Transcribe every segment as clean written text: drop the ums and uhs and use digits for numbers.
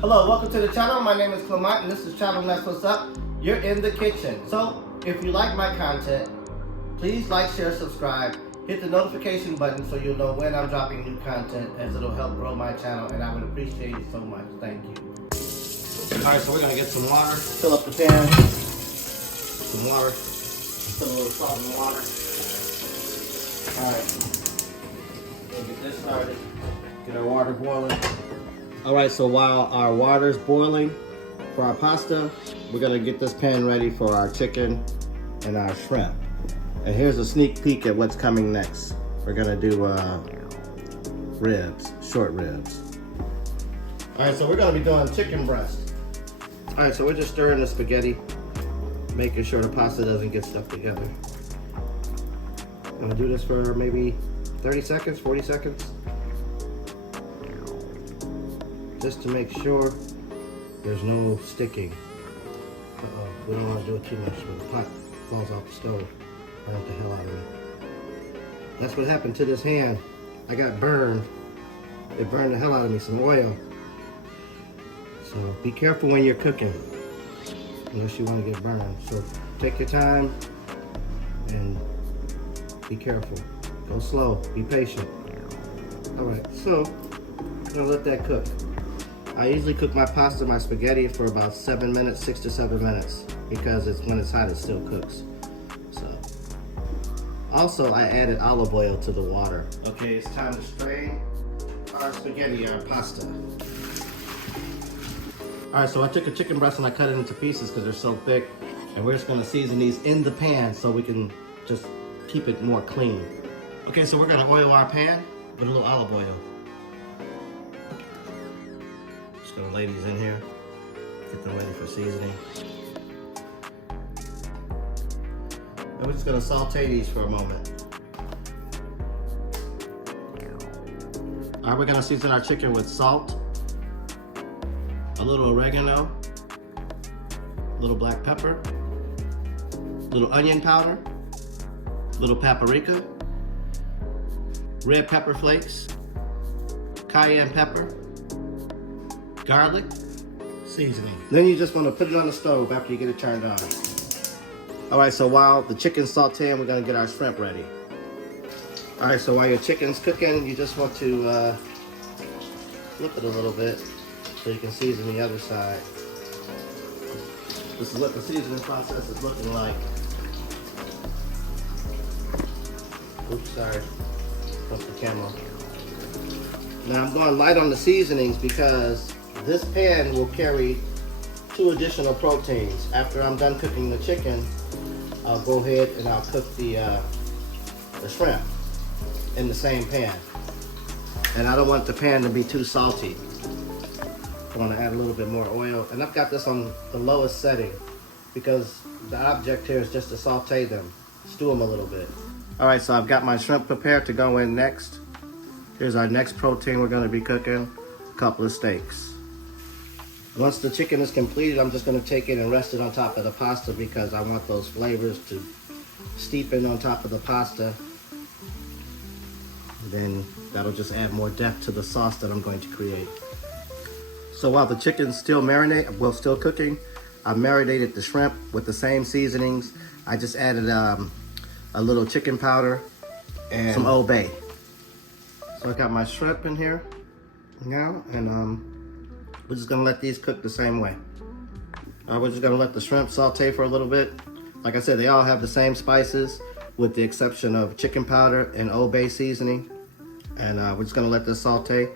Hello, welcome to the channel. My name is Clement and this is Channel That's What's Up. You're in the kitchen. So, if you like my content, please like, share, subscribe. Hit the notification button so you'll know when I'm dropping new content, as it'll help grow my channel, and I would appreciate it so much. Thank you. Alright, so we're going to get some water. Fill up the pan. Some water. Put a little salt in the water. Alright. We'll get this started. Get our water boiling. Alright, so while our water's boiling for our pasta, we're going to get this pan ready for our chicken and our shrimp. And here's a sneak peek at what's coming next. We're going to do ribs, short ribs. Alright, so we're going to be doing chicken breast. Alright, so we're just stirring the spaghetti, making sure the pasta doesn't get stuck together. I'm going to do this for maybe 30 seconds, 40 seconds. Just to make sure there's no sticking. Uh-oh, we don't want to do it too much when the pot falls off the stove. Burn the hell out of me. That's what happened to this hand. I got burned. It burned the hell out of me, some oil. So be careful when you're cooking, unless you want to get burned. So take your time and be careful. Go slow, be patient. Alright, so I'm gonna let that cook. I usually cook my pasta, my spaghetti for about 7 minutes, 6 to 7 minutes, because when it's hot, it still cooks. So, also I added olive oil to the water. Okay, it's time to strain our spaghetti, our pasta. All right, so I took a chicken breast and I cut it into pieces because they're so thick, and we're just gonna season these in the pan so we can just keep it more clean. Okay, so we're gonna oil our pan with a little olive oil. Just gonna lay these in here, get them ready for seasoning. And we're just gonna saute these for a moment. All right, we're gonna season our chicken with salt, a little oregano, a little black pepper, a little onion powder, a little paprika, red pepper flakes, cayenne pepper, garlic, seasoning. Then you just want to put it on the stove after you get it turned on. Alright, so while the chicken's sauteing, we're going to get our shrimp ready. Alright, so while your chicken's cooking, you just want to flip it a little bit so you can season the other side. This is what the seasoning process is looking like. Oops, sorry. Off the camera. Now I'm going light on the seasonings because this pan will carry 2 additional proteins. After I'm done cooking the chicken, I'll go ahead and I'll cook the shrimp in the same pan. And I don't want the pan to be too salty. I want to add a little bit more oil. And I've got this on the lowest setting because the object here is just to saute them, stew them a little bit. Alright, so I've got my shrimp prepared to go in next. Here's our next protein we're going to be cooking, a couple of steaks. Once the chicken is completed, I'm just going to take it and rest it on top of the pasta because I want those flavors to steep in on top of the pasta. Then that'll just add more depth to the sauce that I'm going to create. So while the chicken's still still cooking, I marinated the shrimp with the same seasonings. I just added a little chicken powder and some Old Bay. So I got my shrimp in here now, and we're just gonna let these cook the same way. We're just gonna let the shrimp saute for a little bit. Like I said, they all have the same spices with the exception of chicken powder and Old Bay seasoning. And we're just gonna let this saute.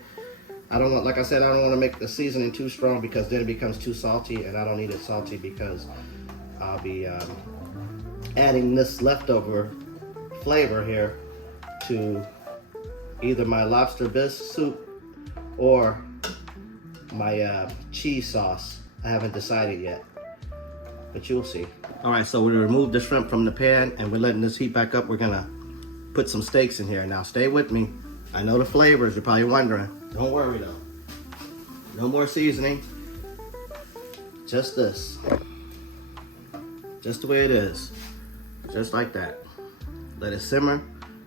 Like I said, I don't want to make the seasoning too strong because then it becomes too salty, and I don't need it salty because I'll be adding this leftover flavor here to either my Lobster Bisque soup or my cheese sauce. I haven't decided yet, but you'll see. All right, so we removed the shrimp from the pan and we're letting this heat back up. We're gonna put some steaks in here. Now stay with me. I know the flavors, you're probably wondering. Don't worry though. No more seasoning. Just this. Just the way it is. Just like that. Let it simmer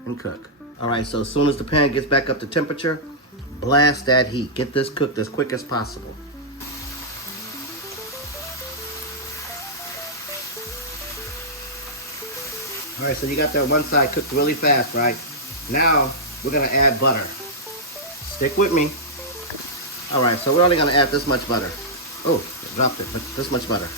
and cook. All right, so as soon as the pan gets back up to temperature, blast that heat. Get this cooked as quick as possible. All right, so you got that one side cooked really fast, right? Now, we're gonna add butter. Stick with me. All right, so we're only gonna add this much butter. Oh, dropped it, but this much butter.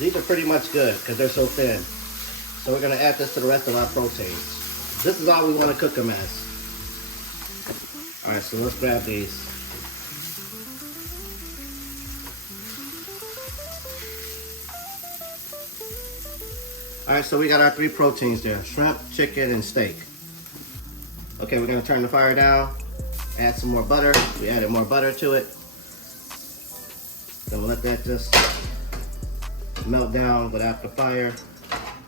These are pretty much good because they're so thin. So we're gonna add this to the rest of our proteins. This is all we wanna cook them as. All right, so let's grab these. All right, so we got our 3 proteins there, shrimp, chicken, and steak. Okay, we're gonna turn the fire down, add some more butter. We added more butter to it. Then we'll let that just melt down without the fire.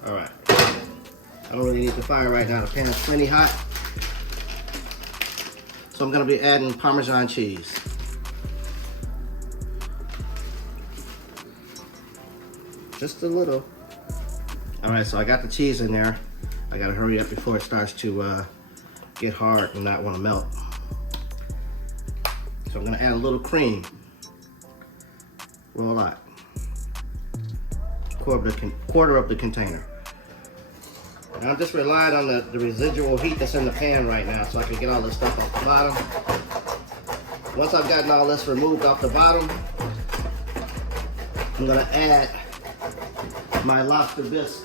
All right, I don't really need the fire right now. The pan is plenty hot. So I'm gonna be adding Parmesan cheese. Just a little. All right, so I got the cheese in there. I gotta hurry up before it starts to get hard and not wanna melt. So I'm gonna add a little cream. Well, a lot. Quarter of the container. And I'm just relying on the residual heat that's in the pan right now so I can get all this stuff off the bottom. Once I've gotten all this removed off the bottom, I'm gonna add my Lobster Bisque.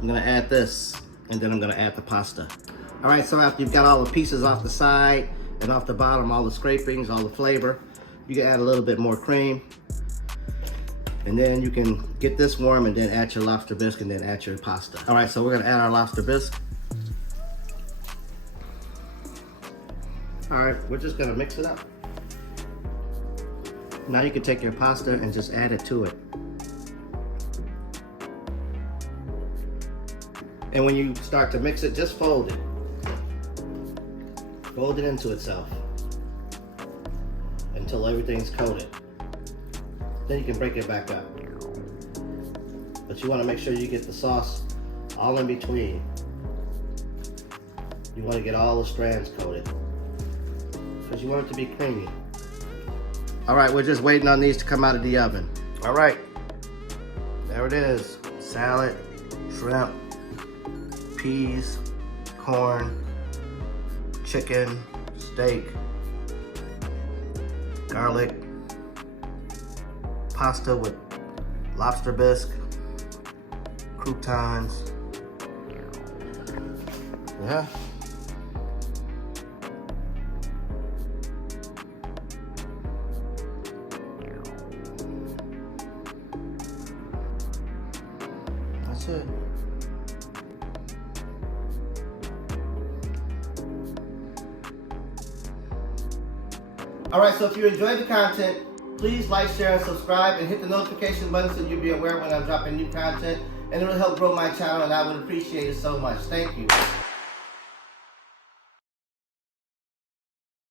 I'm gonna add this, and then I'm gonna add the pasta. All right, so after you've got all the pieces off the side and off the bottom, all the scrapings, all the flavor, you can add a little bit more cream. And then you can get this warm and then add your Lobster Bisque and then add your pasta. All right, so we're gonna add our Lobster Bisque. All right, we're just gonna mix it up. Now you can take your pasta and just add it to it. And when you start to mix it, just fold it. Fold it into itself until everything's coated. Then you can break it back up. But you want to make sure you get the sauce all in between. You want to get all the strands coated because you want it to be creamy. All right, we're just waiting on these to come out of the oven. All right, there it is. Salad, shrimp, peas, corn, chicken, steak, garlic, pasta with Lobster Bisque, croutons. Yeah. That's it. All right, so if you enjoyed the content, please like, share, and subscribe, and hit the notification button so you'll be aware when I'm dropping new content. And it will help grow my channel, and I would appreciate it so much. Thank you.